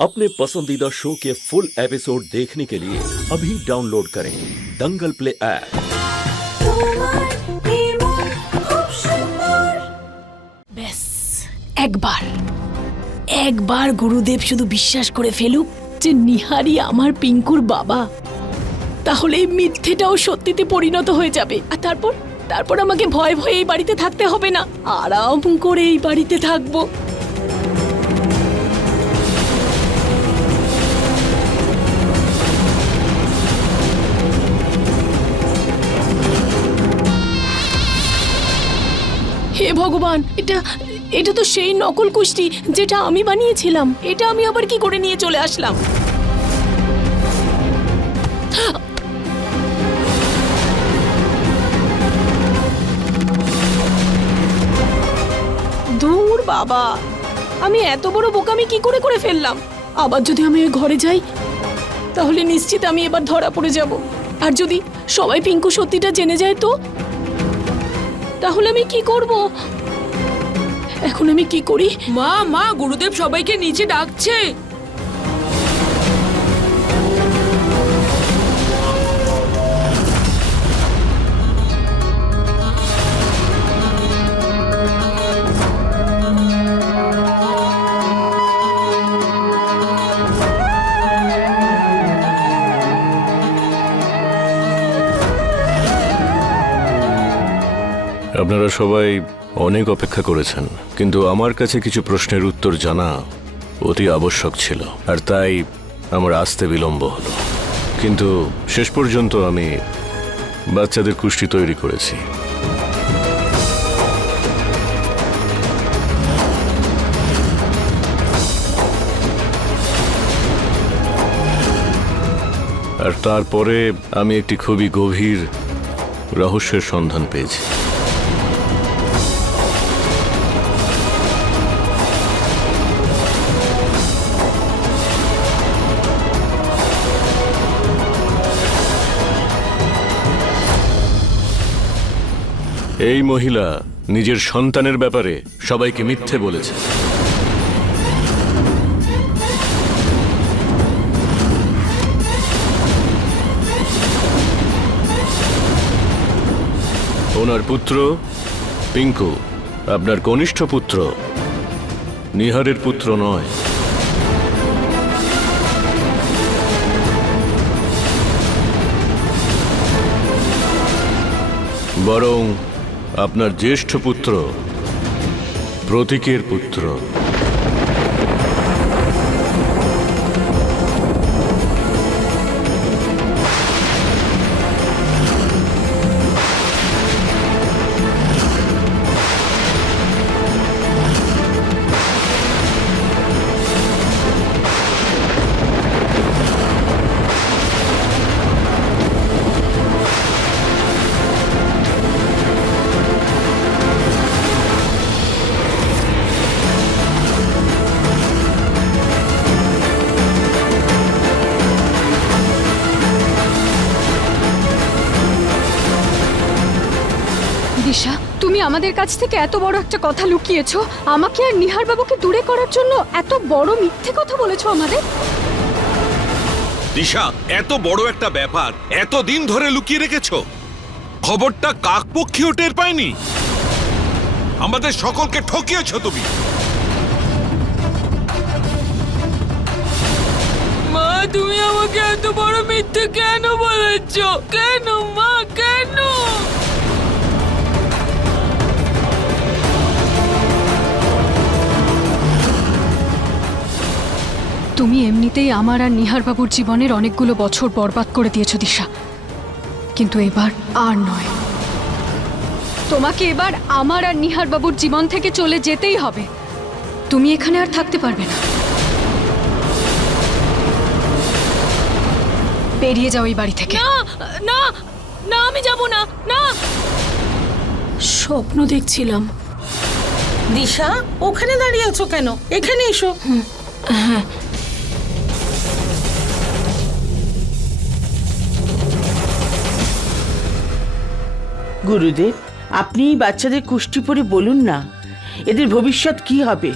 अपने पसंदीदा शो के फुल एपिसोड देखने के लिए अभी डाउनलोड करें दंगल प्ले ऐप তোমার নির্মল খুব সুন্দর ব্যাস একবার একবার গুরুদেব শুধু বিশ্বাস করে ফেলুক যে নিহারি আমার পিঙ্কুর বাবা তাহলে এই মিথ্যেটাও সত্যিতে পরিণত হয়ে যাবে আর তারপর তারপর আমাকে ভয় ভয়ে এই বাড়িতে থাকতে হবে না আরাম করে এই বাড়িতে থাকবো ভগবান, এটা এটা তো সেই নকল কুষ্টি যেটা আমি বানিয়েছিলাম। এটা আমি আবার কি করে নিয়ে চলে আসলাম? দূর বাবা, আমি এত বড় বোকামি কি করে করে ফেললাম? আবার যদি আমি ওই ঘরে যাই, তাহলে নিশ্চিত আমি এবার ধরা পড়ে যাব। আর যদি সবাই পিঙ্কু সত্যিটা জেনে যায় তো? তাহলে আমি কি করব? এখন আমি কি করি? মা মা গুরুদেব সবাইকে নিচে ডাকছে। আপনারা সবাই অনেক অপেক্ষা করেছেন, কিন্তু আমার কাছে কিছু প্রশ্নের উত্তর জানা অতি আবশ্যক ছিল, আর তাই আমার আসতে বিলম্ব হলো। কিন্তু শেষ পর্যন্ত আমি বাচ্চাদের কুষ্টি তৈরি করেছি। আর তারপরে আমি একটি খুবই গভীর রহস্যের সন্ধান পেয়েছি। এই মহিলা নিজের সন্তানের ব্যাপারে সবাইকে মিথ্যে বলেছে। ওনার পুত্র পিঙ্কু, আপনার কনিষ্ঠ পুত্র নিহারের পুত্র নয়। বরং আপনার জ্যেষ্ঠ পুত্র প্রতীকের পুত্র। আমাদের কাছ থেকে এত বড় একটা কথা লুকিয়েছো? আমাকে আর নিহার বাবুকে দূরে করার জন্য এত বড় মিথ্যে কথা বলেছ আমাদের? দিশা এত বড় একটা ব্যাপার এত দিন ধরে লুকিয়ে রেখেছো। খবরটা কাকপক্ষীয় টের পায়নি। আমাদের সকলকে ঠকিয়েছো তুমি। মা তুমি আমাকে এত বড় মিথ্যে কেন বলেছ? কেন মা? তুমি এমনিতেই আমার আর নিহার বাবুর জীবনের অনেকগুলো বছর বরবাদ করে দিয়েছ দিশা। কিন্তু এবার আর নয়। তোমাকে এবার আমার আর নিহারবাবুর জীবন থেকে চলে যেতেই হবে। তুমি এখানে আর থাকতে পারবে না। বেরিয়ে যাও এই বাড়ি থেকে। না না না আমি যাব না না। স্বপ্ন দেখছিলাম। দিশা ওখানে দাঁড়িয়ে আছো কেন? এখানে এসো। গুরুদেব আপনি বাচ্চাদের কুষ্টি পরে বলুন না, এদের ভবিষ্যৎ কি হবে?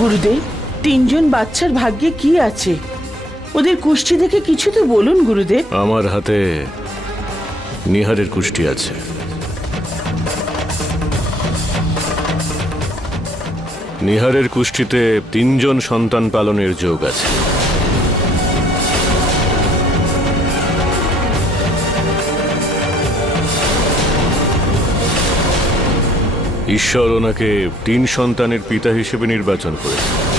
গুরুদেব, তিনজন বাচ্চার ভাগ্যে কি আছে? ওদের কুষ্টি দেখে কিছু তো বলুন, গুরুদেব। আমার হাতে নিহারের কুষ্টি আছে। নিহারের কুষ্টিতে তিনজন সন্তান পালনের যোগ আছে। ঈশ্বর ওনাকে তিন সন্তানের পিতা হিসেবে নির্বাচন করেছে।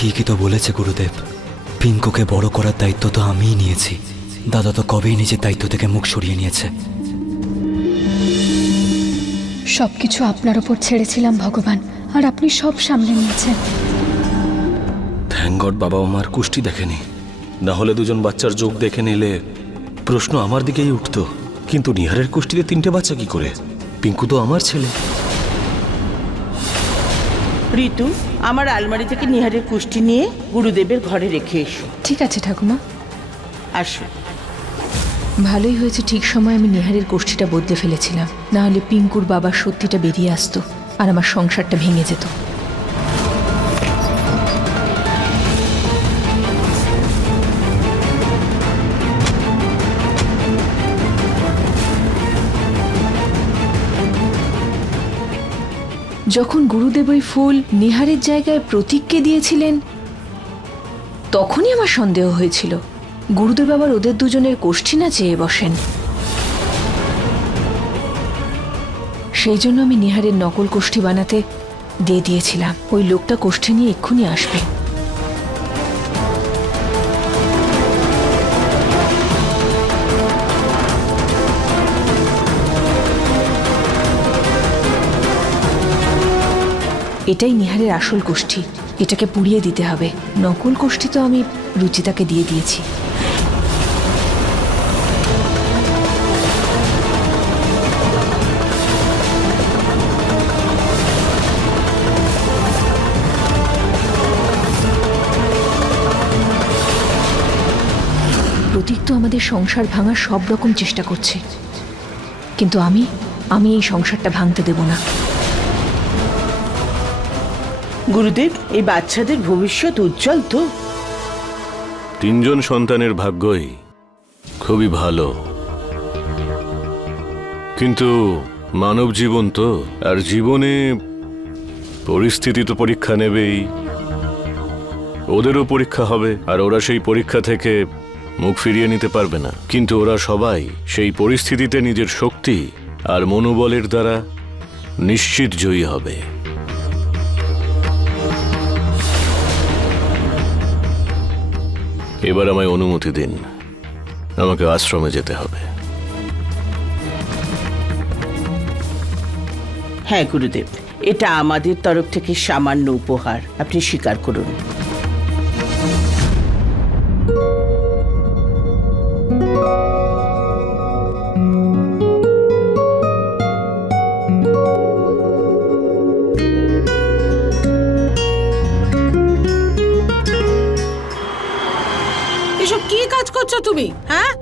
ঠিকই তো বলেছে গুরুদেব। পিঙ্কুকে বড় করার দায়িত্ব তো আমিই নিয়েছি। দাদা তো কবেই নিজের দায়িত্ব থেকে মুখ সরিয়ে নিয়েছে। সব কিছু আপনার ওপর ছেড়েছিলাম ভগবান। আর আপনি সব সামলে নিয়েছেন। থ্যাংক গড বাবা আমার কুষ্টি দেখেনি। না হলে দুজন বাচ্চার যোগ দেখে নিলে প্রশ্ন আমার দিকেই উঠতো। কিন্তু নিহারের কুষ্টিতে তিনটে বাচ্চা কি করে? পিঙ্কু তো আমার ছেলে। ঋতু আমার আলমারি থেকে নিহারের কুষ্টি নিয়ে গুরুদেবের ঘরে রেখে এসো। ঠিক আছে ঠাকুমা। আসো। ভালোই হয়েছে ঠিক সময় আমি নিহারের গোষ্ঠীটা বদলে ফেলেছিলাম। না হলে পিঙ্কুর বাবার সত্যিটা বেরিয়ে আসতো আর আমার সংসারটা ভেঙে যেত। যখন গুরুদেব ওই ফুল নিহারের জায়গায় প্রতীককে দিয়েছিলেন, তখনই আমার সন্দেহ হয়েছিল। গুরুদেব আবার ওদের দুজনের কোষ্ঠী না চেয়ে বসেন। সেই জন্য আমি নিহারের নকল কোষ্ঠী বানাতে দিয়ে দিয়েছিলাম। ওই লোকটা কোষ্ঠী নিয়ে এক্ষুনি আসবে। এটাই নিহারের আসল কোষ্ঠী এটাকে পুড়িয়ে দিতে হবে। নকল কোষ্ঠী তো আমি রুচিতাকে দিয়ে দিয়েছি। প্রতীক তো আমাদের সংসার ভাঙার সব রকম চেষ্টা করছে। কিন্তু আমি আমি এই সংসারটা ভাঙতে দেব না। গুরুদেব, এই বাচ্চাদের ভবিষ্যৎ উজ্জ্বল তো। তিনজন সন্তানের ভাগ্যই খুবই ভালো। কিন্তু মানব জীবন তো, আর জীবনে পরিস্থিতি তো পরীক্ষা নেবেই। ওদেরও পরীক্ষা হবে, আর ওরা সেই পরীক্ষা থেকে মুখ ফিরিয়ে নিতে পারবে না। কিন্তু ওরা সবাই সেই পরিস্থিতিতে নিজের শক্তি আর মনোবলের দ্বারা নিশ্চিত জয়ী হবে। এবার আমায় অনুমতি দিন। আমাকে আশ্রমে যেতে হবে। হ্যাঁ গুরুদেব। এটা আমাদের তরফ থেকে সামান্য উপহার। আপনি স্বীকার করুন। এসব কি কাজ করছ তুমি হ্যাঁ?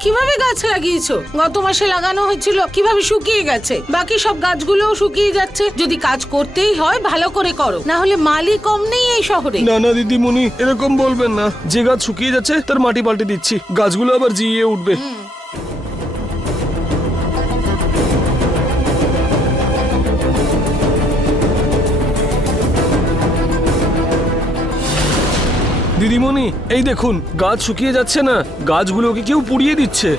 কীভাবে গাছ লাগিয়েছো? গত মাসে লাগানো হয়েছিল কীভাবে শুকিয়ে গেছে? বাকি সব গাছগুলোও শুকিয়ে যাচ্ছে। যদি কাজ করতেই হয় ভালো করে করো। না হলে মালি কম নেই এই শহরে। না না দিদিমণি এরকম বলবেন না। যে গাছ শুকিয়ে যাচ্ছে তার মাটি পাল্টে দিচ্ছি। গাছগুলো আবার জিয়ে উঠবে। দিদিমণি এই দেখুন, গাছ শুকিয়ে যাচ্ছে না, গাছগুলোকে কেউ পুড়িয়ে দিচ্ছে।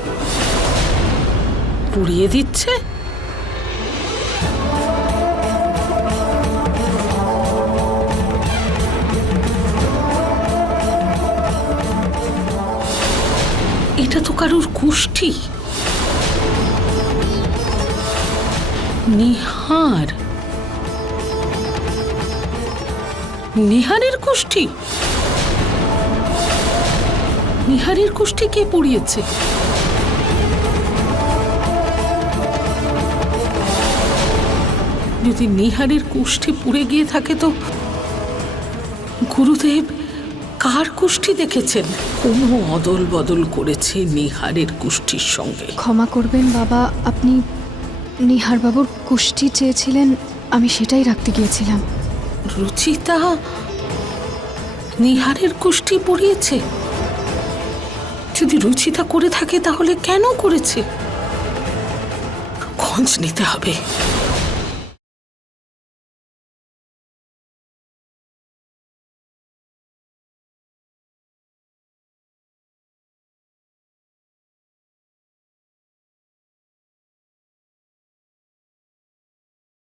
পুড়িয়ে দিচ্ছে? এটা তো কারুর কুষ্ঠি। নিহার। নিহারের কুষ্ঠি? নিহারের কুষ্ঠি কে পুড়িয়েছে? যদি নিহারের কুষ্ঠি পুড়ে গিয়ে থাকে তো গুরুদেব কার কুষ্টি দেখেছেন? কোনো অদল বদল করেছে নিহারের কুষ্টির সঙ্গে। ক্ষমা করবেন বাবা আপনি নিহারবাবুর কুষ্টি চেয়েছিলেন আমি সেটাই রাখতে গিয়েছিলাম। রুচিতা নিহারের কুষ্টি পড়িয়েছে? যদি রুচিতা করে থাকে তাহলে কেন করেছে? খোঁজ নিতে হবে।